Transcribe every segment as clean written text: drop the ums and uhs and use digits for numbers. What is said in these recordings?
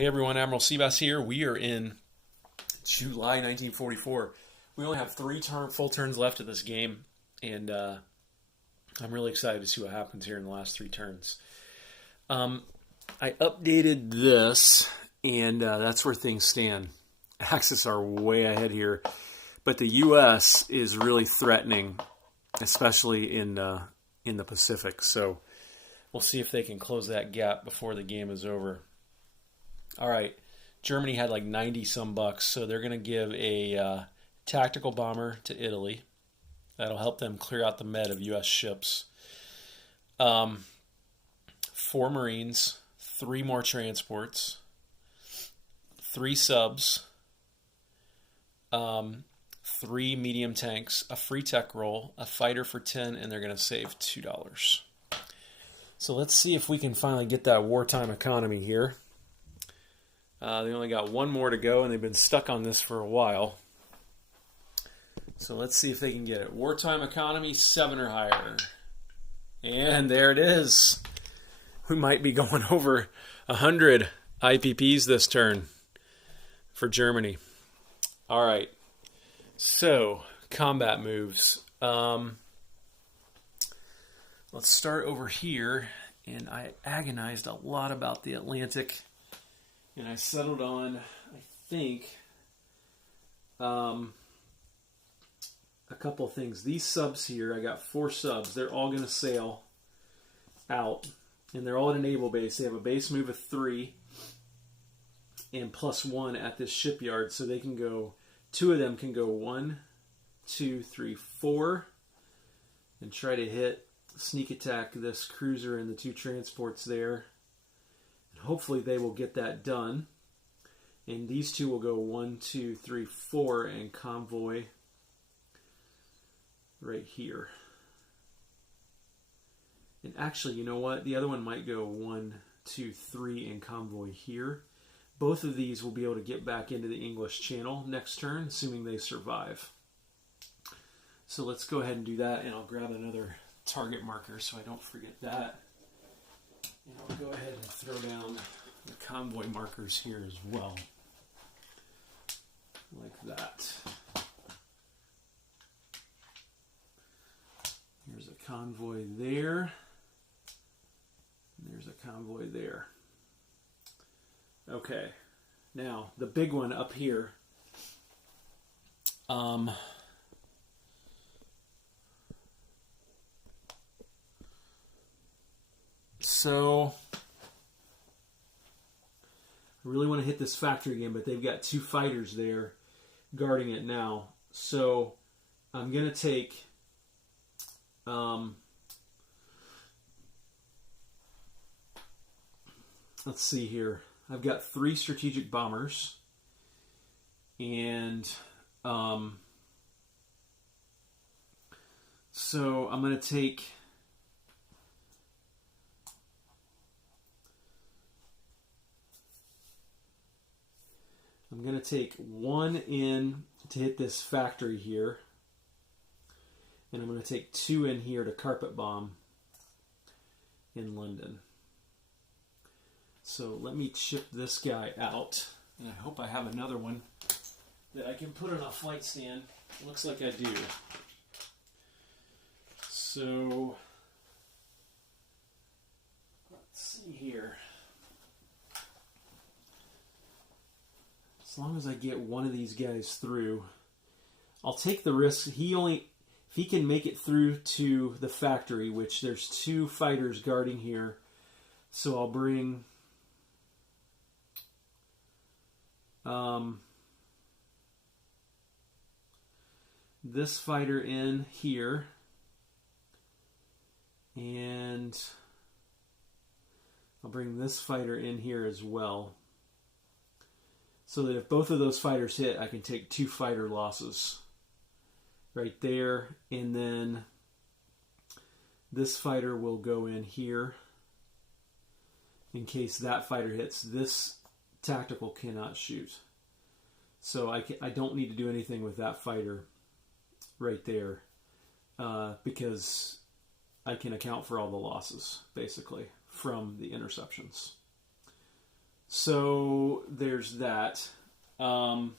Hey everyone, Admiral Seabass here. We are in July 1944. We only have three full turns left of this game, and I'm really excited to see what happens here in the last three turns. I updated this, and that's where things stand. Axis are way ahead here, but the U.S. is really threatening, especially in the Pacific. So we'll see if they can close that gap before the game is over. All right, Germany had like 90 some bucks, so they're going to give a tactical bomber to Italy. That'll help them clear out the med of U.S. ships. 4 Marines, 3 more transports, 3 subs, 3 medium tanks, a free tech roll, a fighter for 10, and they're going to save $2. So let's see if we can finally get that wartime economy here. They only got 1 more to go, and they've been stuck on this for a while. So let's see if they can get it. Wartime economy, 7 or higher. And there it is. We might be going over 100 IPPs this turn for Germany. All right. So, combat moves. Let's start over here. And I agonized a lot about the Atlantic. And I settled on, I think, a couple of things. These subs here, I got 4 subs. They're all going to sail out. And they're all at a naval base. They have a base move of 3 and +1 at this shipyard. So they can go, 2 of them can go 1, 2, 3, 4. And try to hit, sneak attack this cruiser and the 2 transports there. Hopefully they will get that done. And these 2 will go 1, 2, 3, 4 and convoy right here. And actually, you know what? The other one might go 1, 2, 3 and convoy here. Both of these will be able to get back into the English Channel next turn, assuming they survive. So let's go ahead and do that, and I'll grab another target marker so I don't forget that. And I'll go ahead and throw down the convoy markers here as well. Like that. Here's a convoy there. And there's a convoy there. Okay. Now, the big one up here. So, I really want to hit this factory again, but they've got 2 fighters there guarding it now. So, I'm going to take let's see here. I've got 3 strategic bombers, and so I'm going to take one in to hit this factory here. And I'm going to take 2 in here to carpet bomb in London. So let me chip this guy out. And I hope I have another one that I can put on a flight stand. It looks like I do. So let's see here. As long as I get one of these guys through, I'll take the risk. If he can make it through to the factory, which there's 2 fighters guarding here, so I'll bring this fighter in here, and I'll bring this fighter in here as well. So that if both of those fighters hit, I can take 2 fighter losses right there. And then this fighter will go in here in case that fighter hits. This tactical cannot shoot. So I don't need to do anything with that fighter right there because I can account for all the losses, basically, from the interceptions. So there's that. And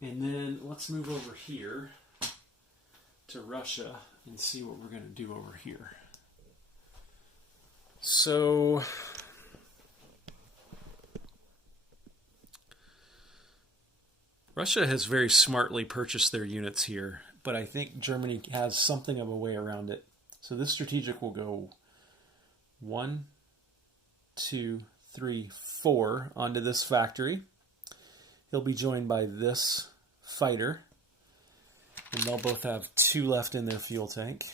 then let's move over here to Russia and see what we're going to do over here. So Russia has very smartly purchased their units here, but I think Germany has something of a way around it. So this strategic will go 1, 2, 3, 4 onto this factory. He'll be joined by this fighter, and they'll both have 2 left in their fuel tank.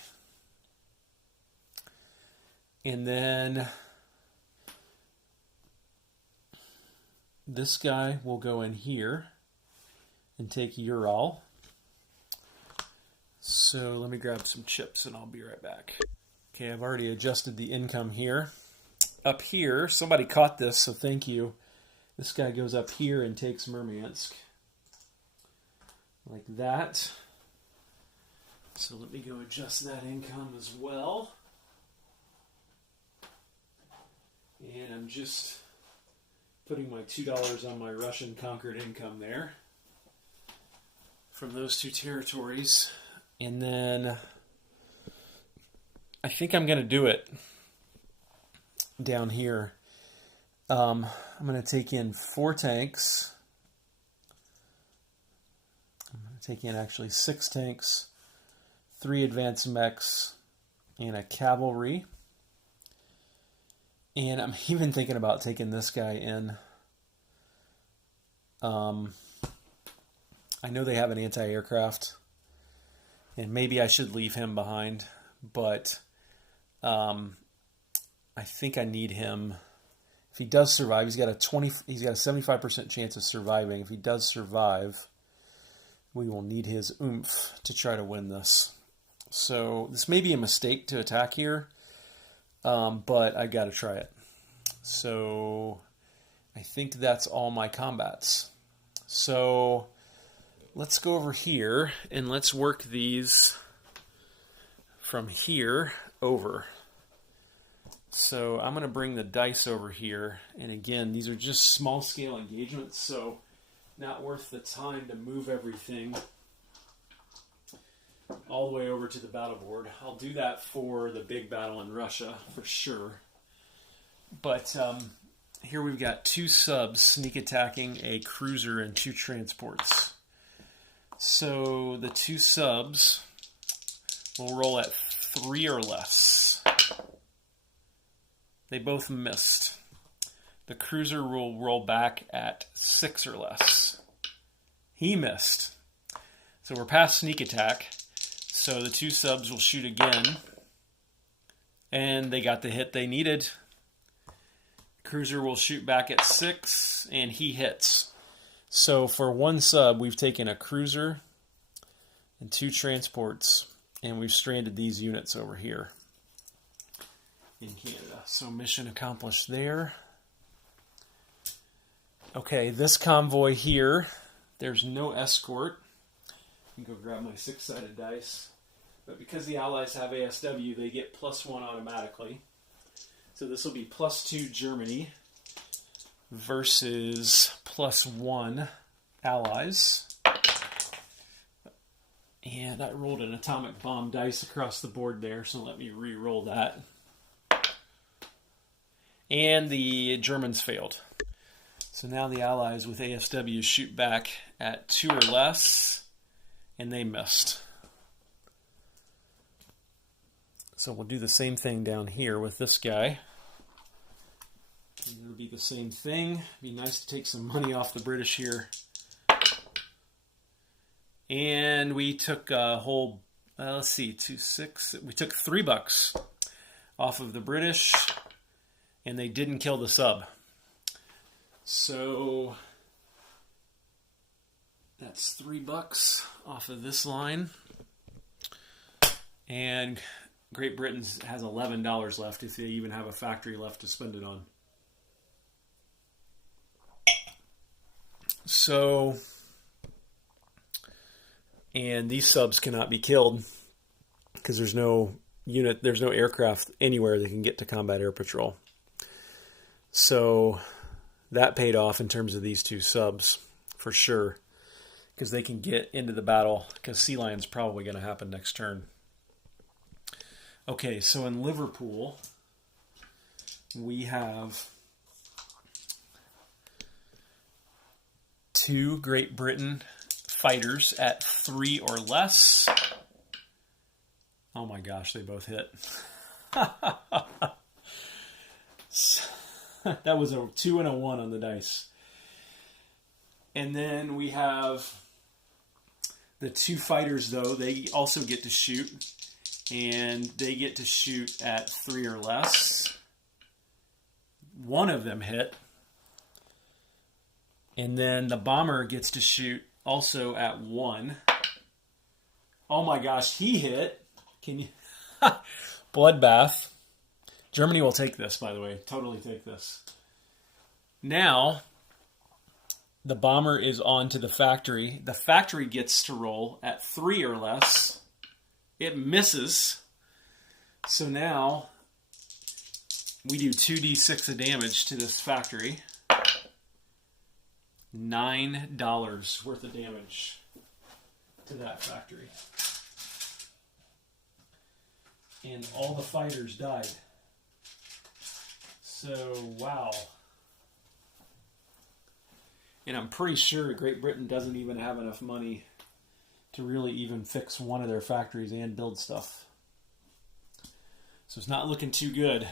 And then this guy will go in here and take Ural. So let me grab some chips and I'll be right back. Okay, I've already adjusted the income here. Up here, somebody caught this, so thank you. This guy goes up here and takes Murmansk. Like that. So let me go adjust that income as well. And I'm just putting my $2 on my Russian conquered income there from those 2 territories. And then I think I'm going to do it down here. I'm going to take in 4 tanks. I'm going to take in actually 6 tanks, 3 advanced mechs, and a cavalry. And I'm even thinking about taking this guy in. I know they have an anti-aircraft, and maybe I should leave him behind, but I think I need him. If he does survive, he's got a 75% chance of surviving. If he does survive, we will need his oomph to try to win this. So this may be a mistake to attack here, but I got to try it. So I think that's all my combats. So let's go over here and let's work these from here over. So I'm going to bring the dice over here. And again, these are just small scale engagements, so not worth the time to move everything all the way over to the battle board. I'll do that for the big battle in Russia for sure. But here we've got 2 subs sneak attacking a cruiser and 2 transports. So the 2 subs will roll at 3 or less. They both missed. The cruiser will roll back at 6 or less. He missed. So we're past sneak attack. So the 2 subs will shoot again. And they got the hit they needed. Cruiser will shoot back at 6, and he hits. So for 1 sub, we've taken a cruiser and 2 transports, and we've stranded these units over here in Canada. So mission accomplished there. Okay, this convoy here, there's no escort. I can go grab my 6-sided dice. But because the Allies have ASW, they get +1 automatically. So this will be +2 Germany versus +1 Allies. And I rolled an atomic bomb dice across the board there, so let me re-roll that. And the Germans failed. So now the Allies with ASW shoot back at 2 or less, and they missed. So we'll do the same thing down here with this guy. And it'll be the same thing. Be nice to take some money off the British here. And we took a whole, let's see, 2, 6. We took $3 off of the British, and they didn't kill the sub. So that's $3 off of this line. And Great Britain has $11 left if they even have a factory left to spend it on. So, and these subs cannot be killed because there's no unit, there's no aircraft anywhere that can get to combat air patrol. So that paid off in terms of these two subs, for sure, because they can get into the battle, because Sea Lion's probably going to happen next turn. Okay, so in Liverpool, we have 2 Great Britain fighters at 3 or less. Oh my gosh, they both hit. That was a 2 and a 1 on the dice. And then we have the 2 fighters, though. They also get to shoot. And they get to shoot at 3 or less. One of them hit. And then the bomber gets to shoot also at 1. Oh my gosh, he hit. Can you? Bloodbath. Germany will take this, by the way. Totally take this. Now, the bomber is on to the factory. The factory gets to roll at 3 or less. It misses. So now, we do 2d6 of damage to this factory. $9 worth of damage to that factory. And all the fighters died. So, wow. And I'm pretty sure Great Britain doesn't even have enough money to really even fix one of their factories and build stuff. So it's not looking too good.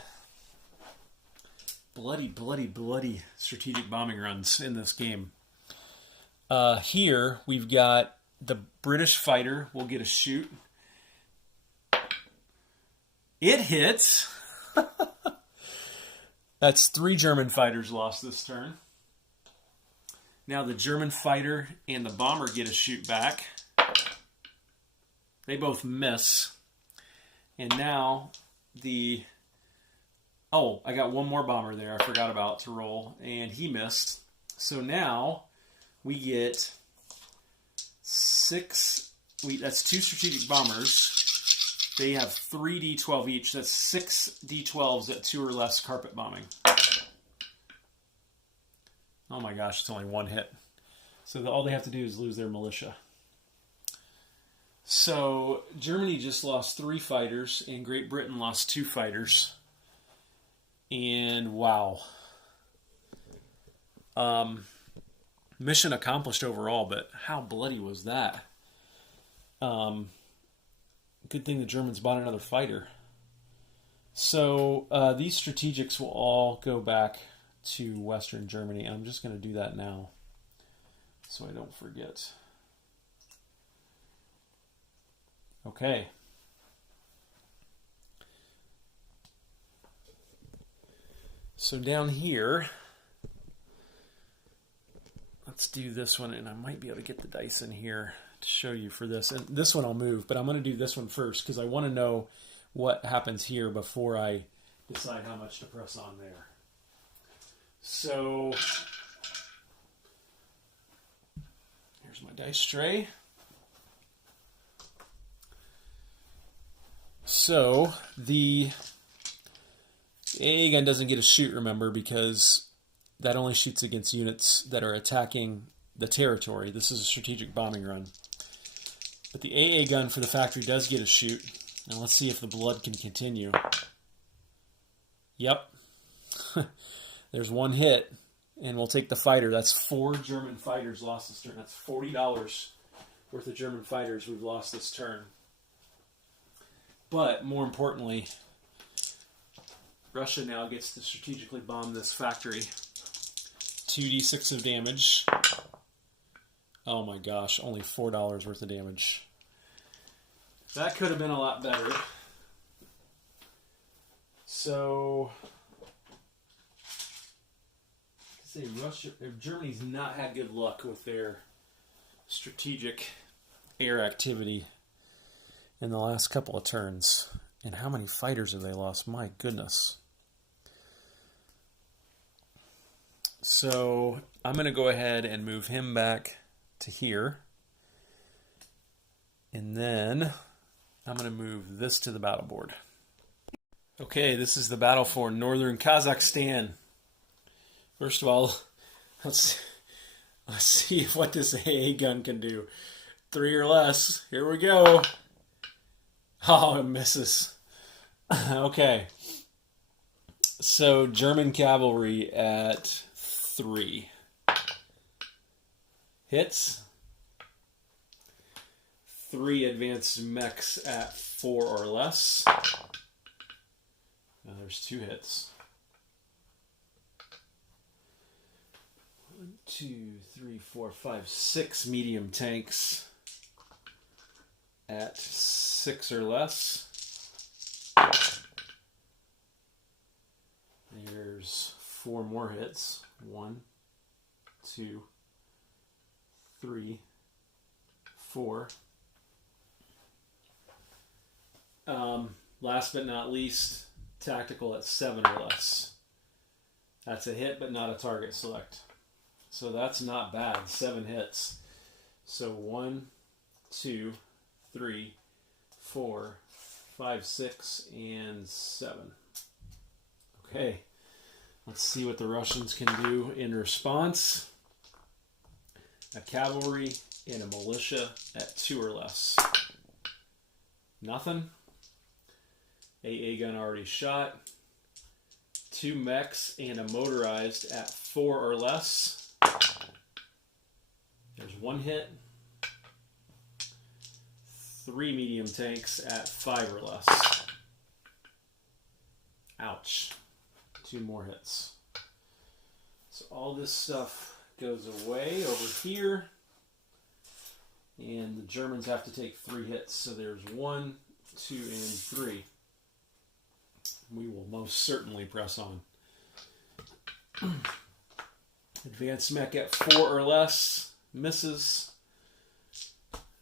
Bloody, bloody, bloody strategic bombing runs in this game. Here, we've got the British fighter will get a shoot. It hits. That's 3 German fighters lost this turn. Now the German fighter and the bomber get a shoot back. They both miss. And now the... Oh, I got one more bomber there I forgot about to roll. And he missed. So now we get 6... That's 2 strategic bombers. They have 3d12 each. That's 6 d12s at 2 or less carpet bombing. Oh my gosh, it's only 1 hit. So all they have to do is lose their militia. So Germany just lost 3 fighters, and Great Britain lost 2 fighters. And wow. Mission accomplished overall, but how bloody was that? Good thing the Germans bought another fighter. So these strategics will all go back to Western Germany. And I'm just going to do that now so I don't forget. Okay. So down here, let's do this one, and I might be able to get the dice in here to show you for this. And this one I'll move, but I'm going to do this one first because I want to know what happens here before I decide how much to press on there. So here's my dice tray. So the AA gun doesn't get a shoot, remember, because that only shoots against units that are attacking the territory. This is a strategic bombing run. But the AA gun for the factory does get a shoot. And let's see if the blood can continue. Yep. There's 1 hit. And we'll take the fighter. That's 4 German fighters lost this turn. That's $40 worth of German fighters we've lost this turn. But more importantly, Russia now gets to strategically bomb this factory. 2d6 of damage. Oh my gosh, only $4 worth of damage. That could have been a lot better. So, Germany's not had good luck with their strategic air activity in the last couple of turns. And how many fighters have they lost? My goodness. So I'm going to go ahead and move him back to here. And then I'm going to move this to the battle board. Okay, this is the battle for northern Kazakhstan. First of all, let's see what this AA gun can do. 3 or less. Here we go. Oh, it misses. Okay. So German cavalry at 3. Hits. 3 advanced mechs at 4 or less. Now there's 2 hits. 1, 2, 3, 4, 5, 6 medium tanks at 6 or less. There's 4 more hits. 1, 2, 3, 4. Last but not least, tactical at 7 or less. That's a hit, but not a target select. So that's not bad. 7 hits. So 1, 2, 3, 4, 5, 6, and 7. Okay. Let's see what the Russians can do in response. A cavalry and a militia at 2 or less. Nothing. AA gun already shot. 2 mechs and a motorized at 4 or less. There's 1 hit. 3 medium tanks at 5 or less. Ouch. 2 more hits. So all this stuff goes away over here. And the Germans have to take 3 hits. So there's 1, 2, and 3. We will most certainly press on. Advanced mech at 4 or less. Misses.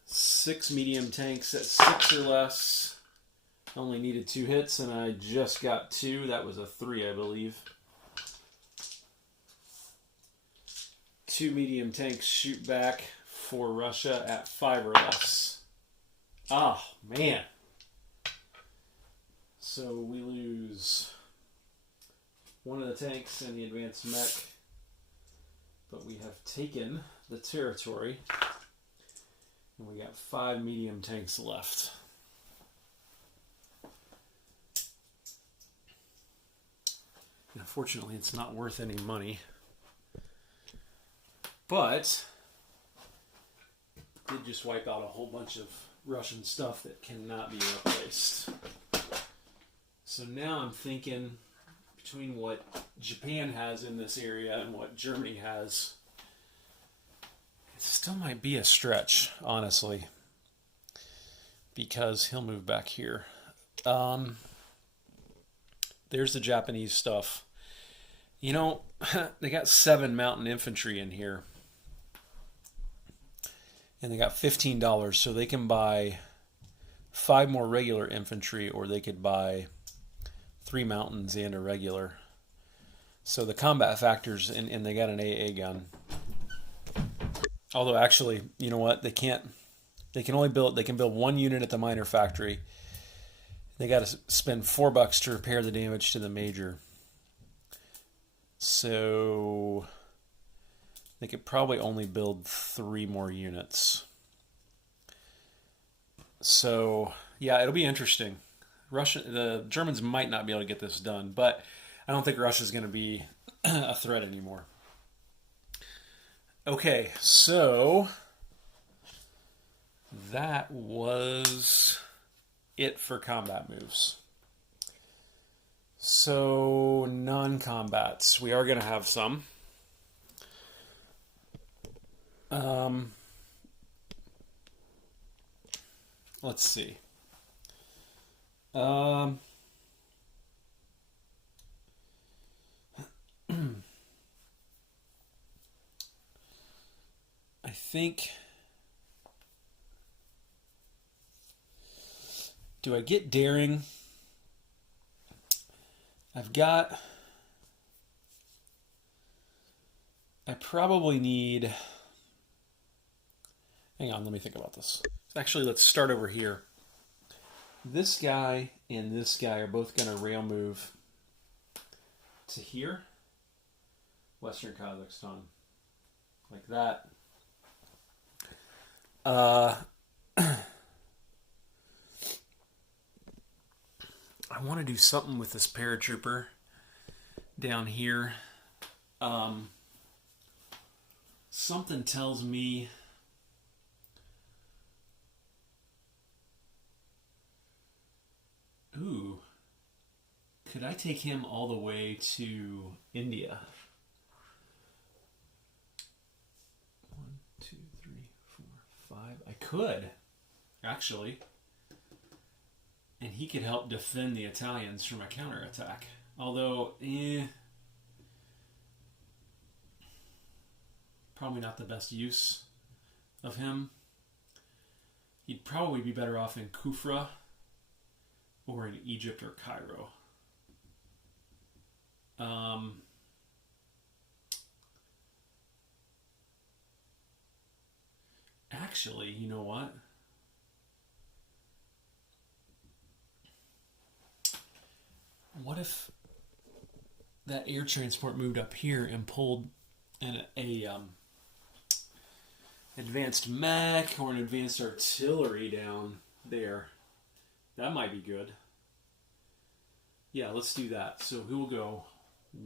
6 medium tanks at 6 or less. Only needed 2 hits, and I just got 2. That was a 3, I believe. 2 medium tanks shoot back for Russia at 5 or less. Oh, man. So we lose 1 of the tanks and the advanced mech, but we have taken the territory, and we got 5 medium tanks left. Unfortunately, it's not worth any money, but it did just wipe out a whole bunch of Russian stuff that cannot be replaced. So now I'm thinking, between what Japan has in this area and what Germany has, it still might be a stretch, honestly, because he'll move back here. There's the Japanese stuff. You know, they got 7 mountain infantry in here, and they got $15, so they can buy 5 more regular infantry, or they could buy 3 mountains and a regular. So the combat factors, and they got an AA gun. Although actually, you know what? They can build 1 unit at the minor factory. They got to spend $4 to repair the damage to the major. So they could probably only build 3 more units. So yeah, it'll be interesting. The Germans might not be able to get this done, but I don't think Russia's going to be a threat anymore. Okay, so that was it for combat moves. So non-combats, we are going to have some. Let's see. I think, do I get daring? I probably need, hang on, let me think about this. Actually, let's start over here. This guy and this guy are both going to rail move to here. Western Kazakhstan. Like that. I want to do something with this paratrooper down here. Something tells me could I take him all the way to India? 1, 2, 3, 4, 5. I could, actually. And he could help defend the Italians from a counterattack. Although, probably not the best use of him. He'd probably be better off in Kufra or in Egypt or Cairo. Actually, you know what? What if that air transport moved up here and pulled a advanced mech or an advanced artillery down there? That might be good. Yeah, let's do that. So we will go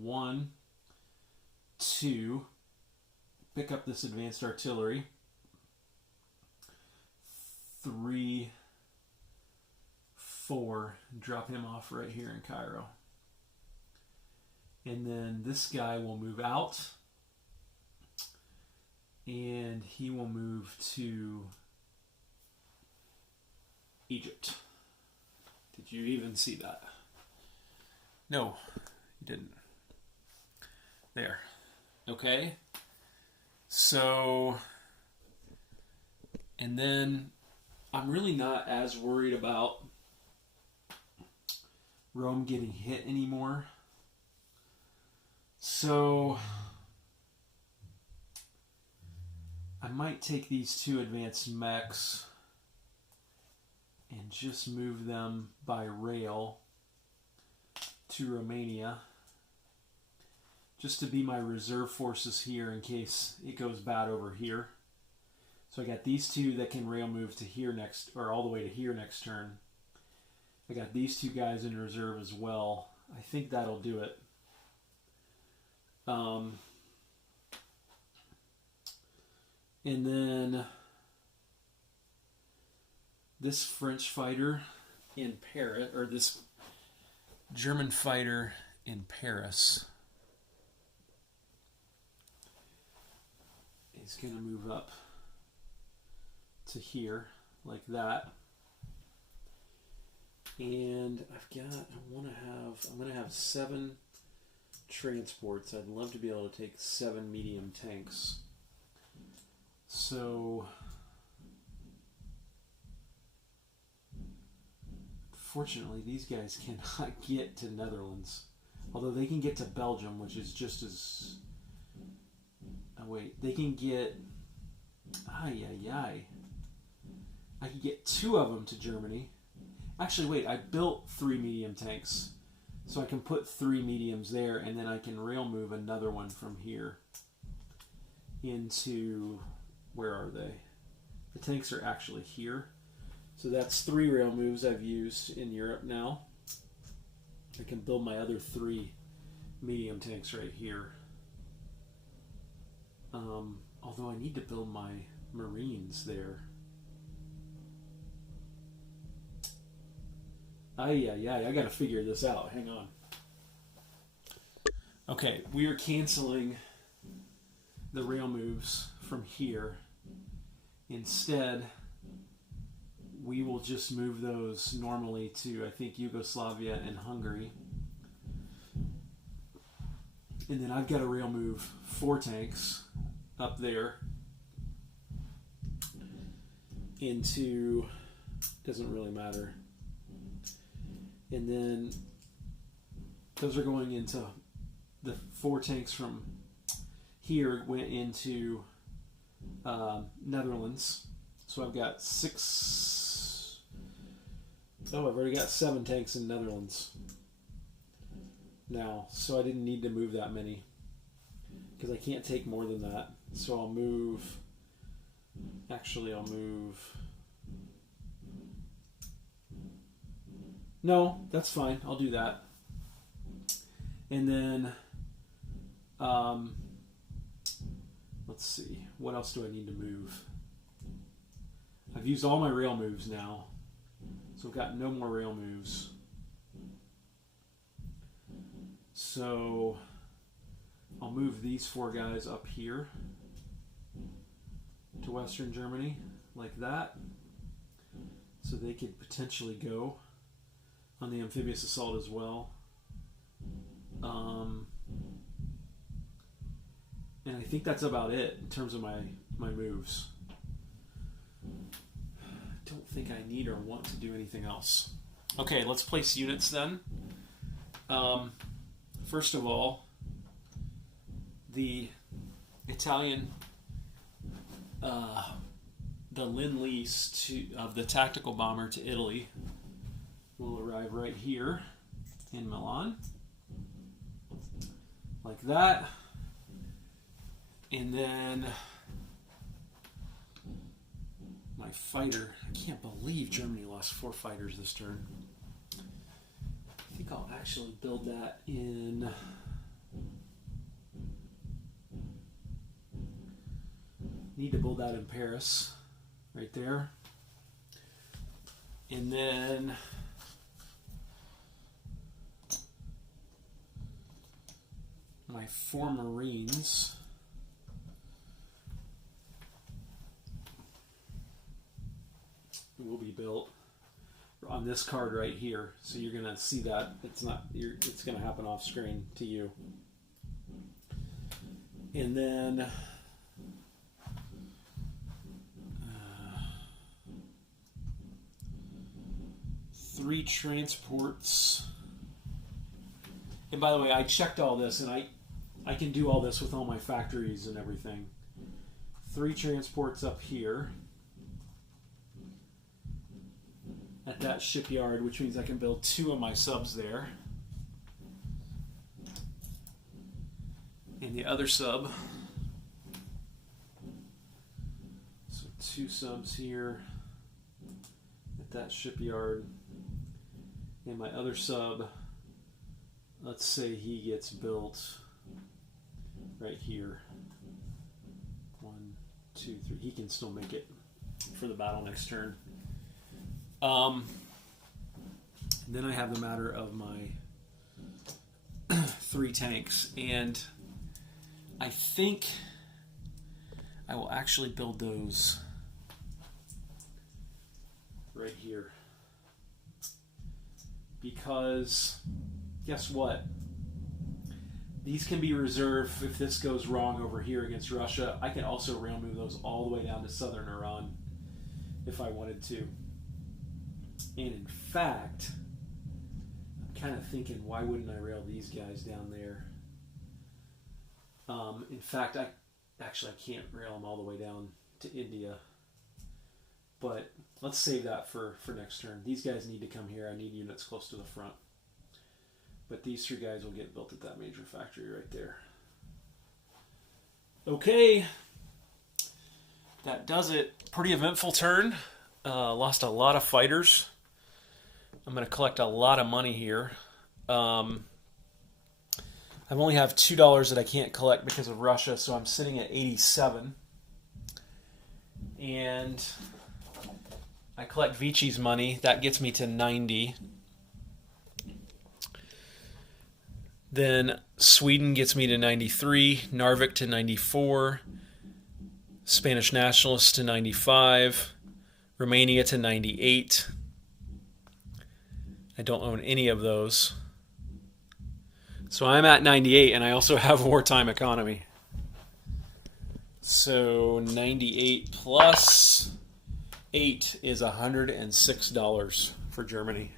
1, 2, pick up this advanced artillery. 3, 4, drop him off right here in Cairo. And then this guy will move out. And he will move to Egypt. Did you even see that? No, you didn't. There. Okay. So, and then I'm really not as worried about Rome getting hit anymore. So I might take these 2 advanced mechs and just move them by rail to Romania, just to be my reserve forces here in case it goes bad over here. So I got these 2 that can rail move to here next, or all the way to here next turn. I got these 2 guys in reserve as well. I think that'll do it. And then this French fighter in Paris, or this German fighter in Paris, is going to move up to here like that. And I'm going to have 7 transports. I'd love to be able to take 7 medium tanks. So, fortunately, these guys cannot get to Netherlands. Although they can get to Belgium, which is just as... Oh, wait. They can get... I could get 2 of them to Germany. Actually, wait. I built 3 medium tanks. So I can put 3 mediums there, and then I can rail move another one from here into... Where are they? The tanks are actually here. So that's 3 rail moves I've used in Europe now. I can build my other 3 medium tanks right here. Although I need to build my Marines there. I gotta figure this out. Hang on. Okay, we are canceling the rail moves from here. Instead, we will just move those normally to, I think, Yugoslavia and Hungary. And then I've got to rail move 4 tanks up there into, doesn't really matter. And then those are going into, the 4 tanks from here went into Netherlands. So I've got 6. Oh, I've already got 7 tanks in Netherlands now, so I didn't need to move that many. because I can't take more than that. So I'll move. Actually, I'll move. No, that's fine. I'll do that. And then, let's see. What else do I need to move? I've used all my rail moves now. So I've got no more rail moves. So I'll move these 4 guys up here to Western Germany like that. So they could potentially go on the amphibious assault as well. And I think that's about it in terms of my moves. Don't think I need or want to do anything else. Okay, let's place units then. First of all, the Italian, the Lend-Lease of the tactical bomber to Italy will arrive right here in Milan, like that. And then my fighter, I can't believe Germany lost 4 fighters this turn. I think I'll actually build that in need to build that in Paris right there. And then my 4 Marines will be built on this card right here. So you're gonna see that it's gonna happen off screen to you. And then 3 transports. And by the way, I checked all this, and I can do all this with all my factories and everything. 3 transports up here at that shipyard, which means I can build 2 of my subs there. And the other sub. So 2 subs here at that shipyard. And my other sub, let's say he gets built right here. 1, 2, 3. He can still make it for the battle next turn. Then I have the matter of my 3 tanks, and I think I will actually build those right here, because guess what? These can be reserved if this goes wrong over here against Russia. I can also rail move those all the way down to southern Iran if I wanted to. And in fact, I'm kind of thinking, why wouldn't I rail these guys down there? In fact, I can't rail them all the way down to India. But let's save that for next turn. These guys need to come here. I need units close to the front. But these 3 guys will get built at that major factory right there. Okay. That does it. Pretty eventful turn. Lost a lot of fighters. I'm going to collect a lot of money here. I only have $2 that I can't collect because of Russia, so I'm sitting at 87. And I collect Vichy's money. That gets me to 90. Then Sweden gets me to 93, Narvik to 94, Spanish Nationalists to 95, Romania to 98. I don't own any of those. So I'm at 98, and I also have wartime economy. So 98 plus 8 is $106 for Germany.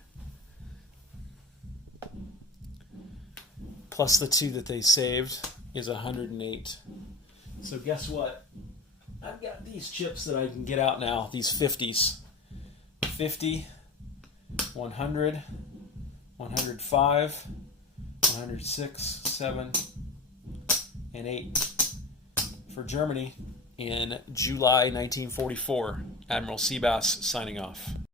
Plus the 2 that they saved is 108. So guess what? I've got these chips that I can get out now, these 50s. 50, 100, 105, 106, 7, and 8. for Germany in July 1944. Admiral Seabass signing off.